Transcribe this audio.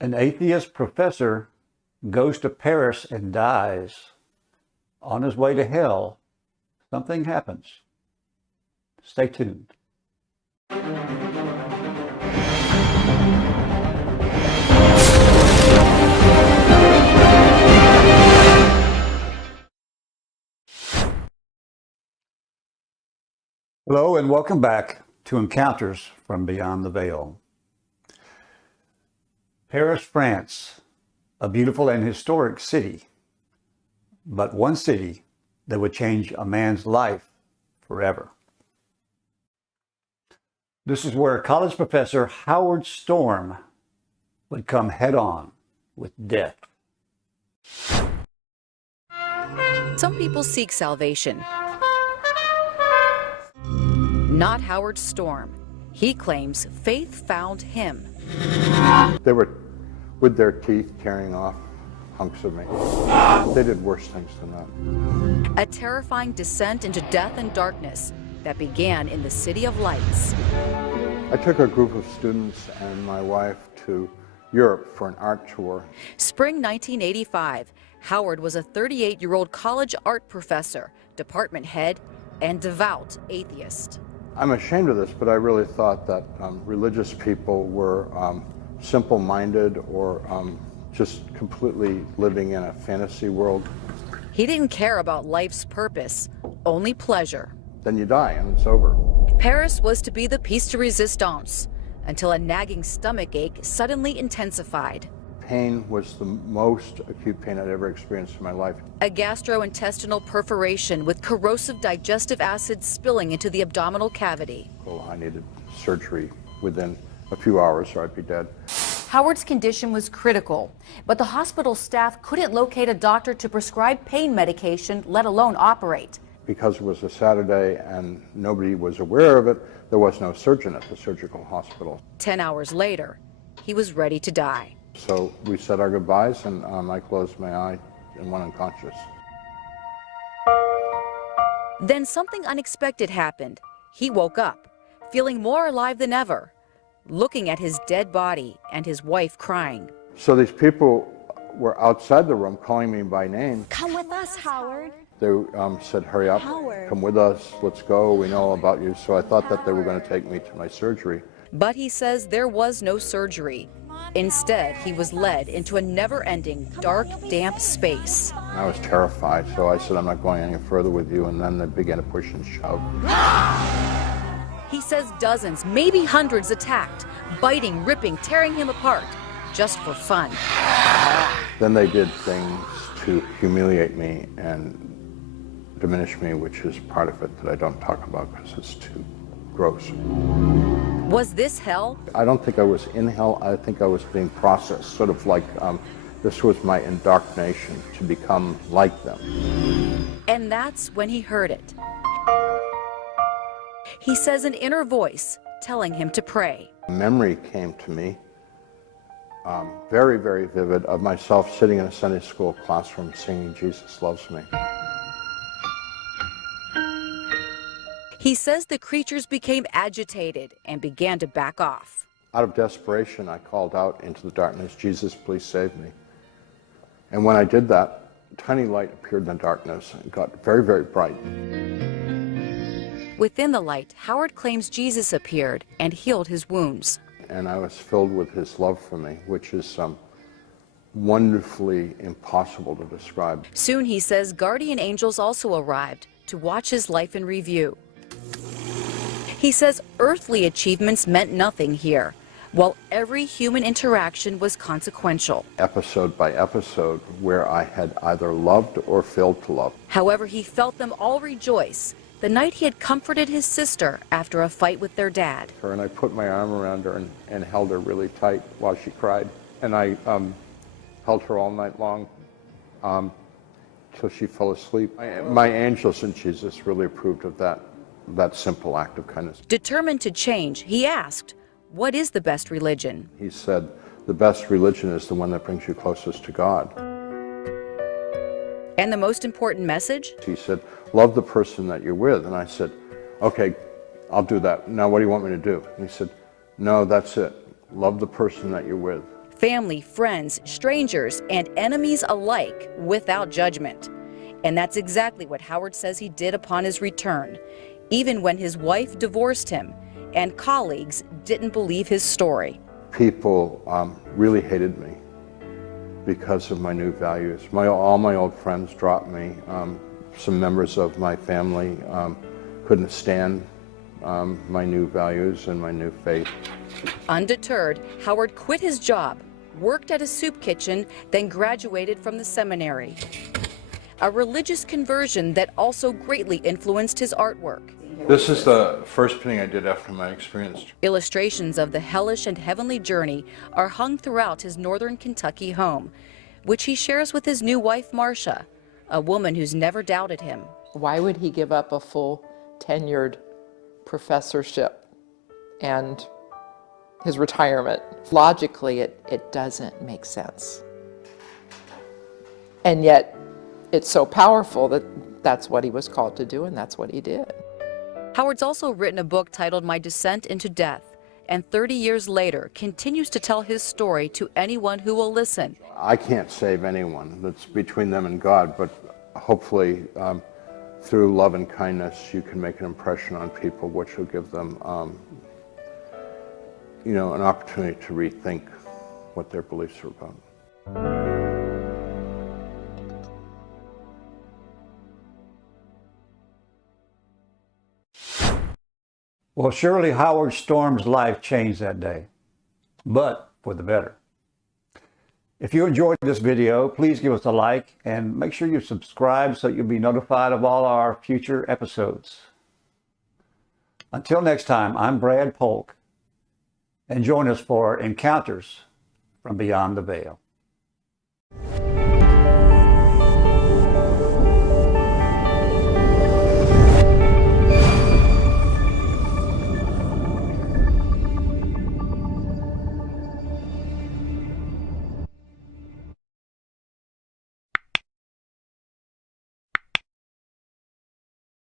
An atheist professor goes to Paris and dies. On his way to hell, something happens. Stay tuned. Hello and welcome back to Encounters from Beyond the Veil. Paris, France, a beautiful and historic city, but one city that would change a man's life forever. This is where college professor Howard Storm would come head on with death. Some people seek salvation. Not Howard Storm. He claims faith found him. They were with their teeth tearing off hunks of me. They did worse things than that. A terrifying descent into death and darkness that began in the City of Lights. I took a group of students and my wife to Europe for an art tour. Spring 1985, Howard was a 38-year-old college art professor, department head, and devout atheist. I'm ashamed of this, but I really thought that religious people were simple-minded or just completely living in a fantasy world. He didn't care about life's purpose, only pleasure. Then you die and it's over. Paris was to be the piece de resistance, until a nagging stomach ache suddenly intensified. Pain was the most acute pain I'd ever experienced in my life. A gastrointestinal perforation with corrosive digestive acid spilling into the abdominal cavity. I needed surgery within a few hours or I'd be dead. Howard's condition was critical, but the hospital staff couldn't locate a doctor to prescribe pain medication, let alone operate. Because it was a Saturday and nobody was aware of it, there was no surgeon at the surgical hospital. 10 hours later, he was ready to die. So we said our goodbyes and I closed my eye and went unconscious. Then something unexpected happened. He woke up, feeling more alive than ever, looking at his dead body and his wife crying. So these people were outside the room calling me by name. Come with us, Howard. They said, hurry up, Howard. Come with us, let's go, we know all about you. So I thought that they were going to take me to my surgery. But he says there was no surgery. Instead, he was led into a never-ending, dark, damp space. I was terrified, so I said, I'm not going any further with you, and then they began to push and shove. He says dozens, maybe hundreds attacked, biting, ripping, tearing him apart, just for fun. Then they did things to humiliate me and diminish me, which is part of it that I don't talk about because it's too gross. Was this hell? I don't think I was in hell. I think I was being processed, sort of like this was my indoctrination to become like them. And that's when he heard it. He says an inner voice telling him to pray. A memory came to me, very, very vivid, of myself sitting in a Sunday school classroom singing Jesus Loves Me. He says the creatures became agitated and began to back off. Out of desperation, I called out into the darkness, Jesus, please save me. And when I did that, a tiny light appeared in the darkness and got very, very bright. Within the light, Howard claims Jesus appeared and healed his wounds. And I was filled with his love for me, which is wonderfully impossible to describe. Soon, he says, guardian angels also arrived to watch his life in review. He says earthly achievements meant nothing here, while every human interaction was consequential. Episode by episode, where I had either loved or failed to love. However, he felt them all rejoice the night he had comforted his sister after a fight with their dad. And I put my arm around her and held her really tight while she cried. And I held her all night long till she fell asleep. My angels and Jesus really approved of that simple act of kindness. Determined to change, he asked, what is the best religion? He said, the best religion is the one that brings you closest to God. And the most important message? He said, love the person that you're with. And I said, okay, I'll do that. Now what do you want me to do? And he said, no, that's it. Love the person that you're with. family, friends, strangers, and enemies alike without judgment. And that's exactly what Howard says he did upon his return, even when his wife divorced him and colleagues didn't believe his story. People really hated me because of my new values. All my old friends dropped me. Some members of my family couldn't stand my new values and my new faith. Undeterred, Howard quit his job, worked at a soup kitchen, then graduated from the seminary. A religious conversion that also greatly influenced his artwork. This is the first painting I did after my experience. Illustrations of the hellish and heavenly journey are hung throughout his northern Kentucky home, which he shares with his new wife, Marcia, a woman who's never doubted him. Why would he give up a full tenured professorship and his retirement? Logically, it doesn't make sense. And yet, it's so powerful that that's what he was called to do, and that's what he did. Howard's also written a book titled My Descent into Death, and 30 years later continues to tell his story to anyone who will listen. I can't save anyone. That's between them and God, but hopefully through love and kindness you can make an impression on people, which will give them an opportunity to rethink what their beliefs are about. Well, surely Howard Storm's life changed that day, but for the better. If you enjoyed this video, please give us a like and make sure you subscribe so you'll be notified of all our future episodes. Until next time, I'm Brad Polk, and join us for Encounters from Beyond the Veil.